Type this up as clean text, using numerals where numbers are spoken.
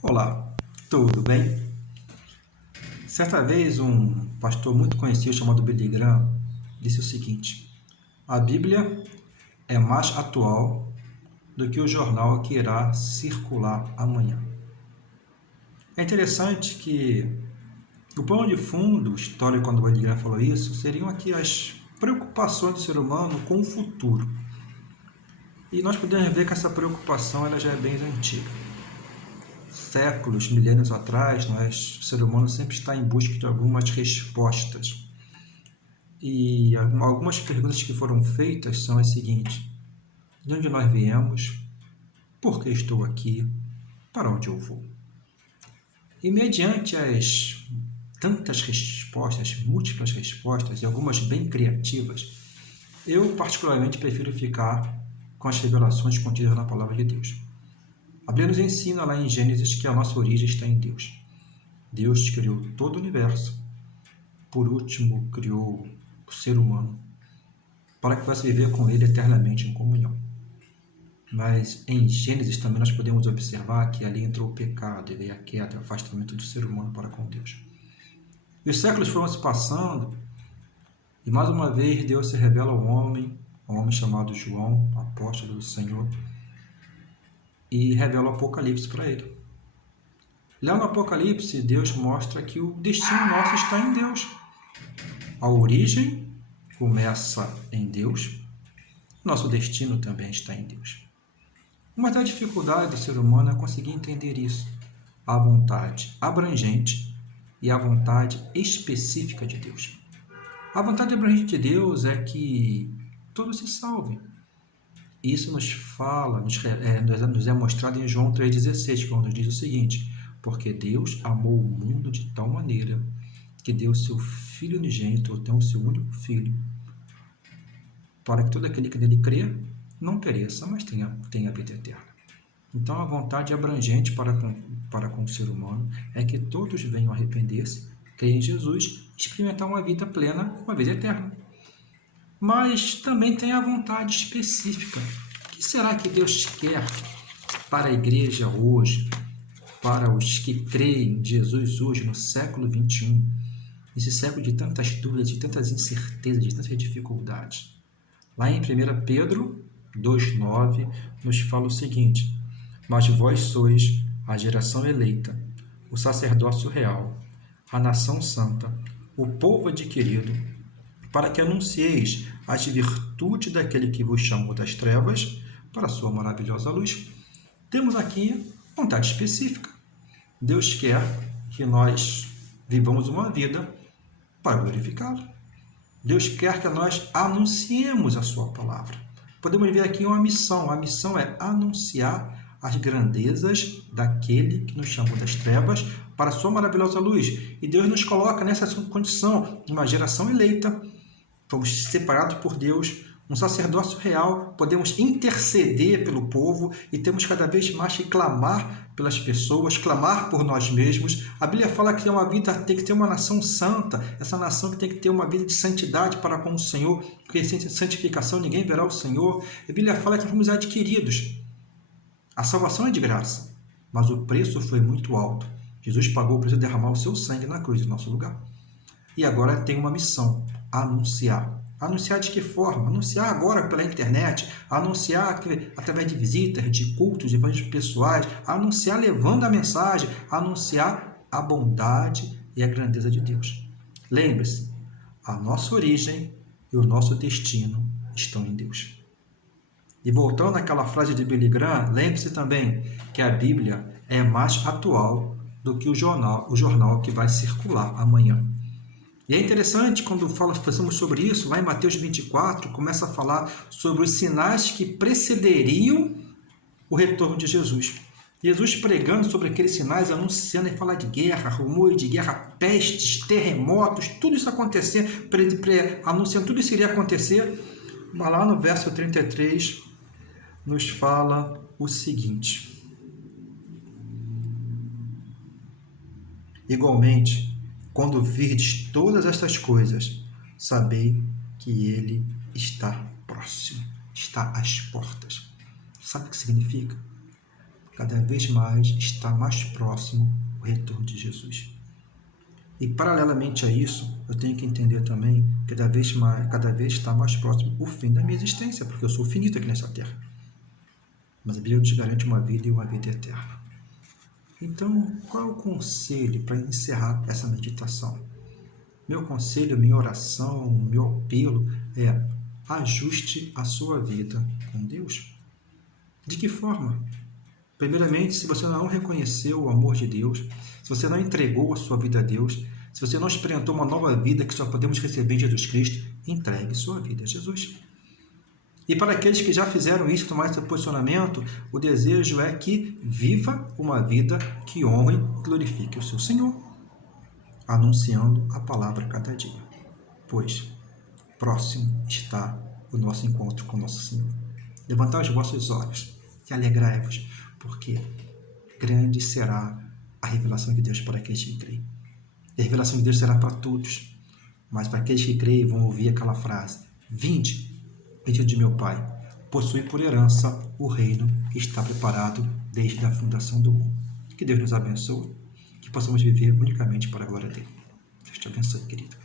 Olá, tudo bem? Certa vez um pastor muito conhecido chamado Billy Graham disse o seguinte: a Bíblia é mais atual do que o jornal que irá circular amanhã. É interessante que o plano de fundo histórico, quando o Billy Graham falou isso, seriam aqui as preocupações do ser humano com o futuro. E nós podemos ver que essa preocupação ela já é bem antiga. Séculos, milênios atrás, o ser humano sempre está em busca de algumas respostas. E algumas perguntas que foram feitas são as seguintes: de onde nós viemos? Por que estou aqui? Para onde eu vou? E mediante as tantas respostas, múltiplas respostas e algumas bem criativas, eu particularmente prefiro ficar com as revelações contidas na Palavra de Deus. A Bíblia nos ensina lá em Gênesis que a nossa origem está em Deus. Deus criou todo o universo, por último criou o ser humano, para que possa viver com ele eternamente em comunhão. Mas em Gênesis também nós podemos observar que ali entrou o pecado, veio a queda, o afastamento do ser humano para com Deus. E os séculos foram se passando, e mais uma vez Deus se revela ao homem, um homem chamado João, apóstolo do Senhor, e revela o Apocalipse para ele. Lá no Apocalipse, Deus mostra que o destino nosso está em Deus. A origem começa em Deus, nosso destino também está em Deus. Uma das dificuldades do ser humano é conseguir entender isso. A vontade abrangente e a vontade específica de Deus. A vontade abrangente de Deus é que todos se salvem. Isso nos fala, nos é mostrado em João 3,16, quando nos diz o seguinte: porque Deus amou o mundo de tal maneira que deu o seu Filho unigênito, ou tem o seu único Filho, para que todo aquele que nele crê não pereça, mas tenha vida eterna. Então a vontade abrangente para com o ser humano é que todos venham arrepender-se, crer em Jesus, experimentar uma vida plena, uma vida eterna. Mas também tem a vontade específica. O que será que Deus quer para a igreja hoje, para os que creem em Jesus hoje, no século XXI, esse século de tantas dúvidas, de tantas incertezas, de tantas dificuldades? Lá em 1 Pedro 2,9 nos fala o seguinte: mas vós sois a geração eleita, o sacerdócio real, a nação santa, o povo adquirido, para que anuncieis as virtudes daquele que vos chamou das trevas para a sua maravilhosa luz. Temos aqui vontade específica. Deus quer que nós vivamos uma vida para glorificá-lo. Deus quer que nós anunciemos a sua palavra. Podemos ver aqui uma missão. A missão é anunciar as grandezas daquele que nos chamou das trevas para a sua maravilhosa luz. E Deus nos coloca nessa condição, uma geração eleita. Fomos separados por Deus, um sacerdócio real, podemos interceder pelo povo e temos cada vez mais que clamar pelas pessoas, clamar por nós mesmos. A Bíblia fala que uma vida tem que ter uma nação santa, essa nação que tem que ter uma vida de santidade para com o Senhor, porque sem santificação ninguém verá o Senhor. A Bíblia fala que nós fomos adquiridos. A salvação é de graça, mas o preço foi muito alto. Jesus pagou o preço de derramar o seu sangue na cruz em nosso lugar. E agora tem uma missão: anunciar. Anunciar de que forma? Anunciar agora pela internet, anunciar através de visitas, de cultos, de eventos pessoais, anunciar levando a mensagem, anunciar a bondade e a grandeza de Deus. Lembre-se, a nossa origem e o nosso destino estão em Deus. E voltando àquela frase de Billy Graham, lembre-se também que a Bíblia é mais atual do que o jornal que vai circular amanhã. E é interessante quando pensamos sobre isso, lá em Mateus 24, começa a falar sobre os sinais que precederiam o retorno de Jesus. Jesus pregando sobre aqueles sinais, anunciando e falar de guerra, rumores de guerra, pestes, terremotos, tudo isso acontecendo, anunciando tudo isso iria acontecer. Mas lá no verso 33 nos fala o seguinte: igualmente, quando virdes todas estas coisas, sabei que ele está próximo, está às portas. Sabe o que significa? cada vez mais está mais próximo o retorno de Jesus. E, paralelamente a isso, eu tenho que entender também que cada vez está mais próximo o fim da minha existência, porque eu sou finito aqui nessa terra. Mas a Bíblia nos garante uma vida e uma vida eterna. Então, qual é o conselho para encerrar essa meditação? Meu conselho, minha oração, meu apelo é: ajuste a sua vida com Deus. De que forma? Primeiramente, se você não reconheceu o amor de Deus, se você não entregou a sua vida a Deus, se você não experimentou uma nova vida que só podemos receber em Jesus Cristo, entregue sua vida a Jesus. E para aqueles que já fizeram isso, tomaram esse posicionamento, o desejo é que viva uma vida que honre e glorifique o seu Senhor, anunciando a palavra cada dia, pois próximo está o nosso encontro com o nosso Senhor. Levantai os vossos olhos e alegrai-vos, porque grande será a revelação de Deus para aqueles que creem. E a revelação de Deus será para todos, mas para aqueles que creem vão ouvir aquela frase: vinde, bendito de meu Pai, possui por herança o reino que está preparado desde a fundação do mundo. Que Deus nos abençoe, que possamos viver unicamente para a glória dele. Deus te abençoe, querido.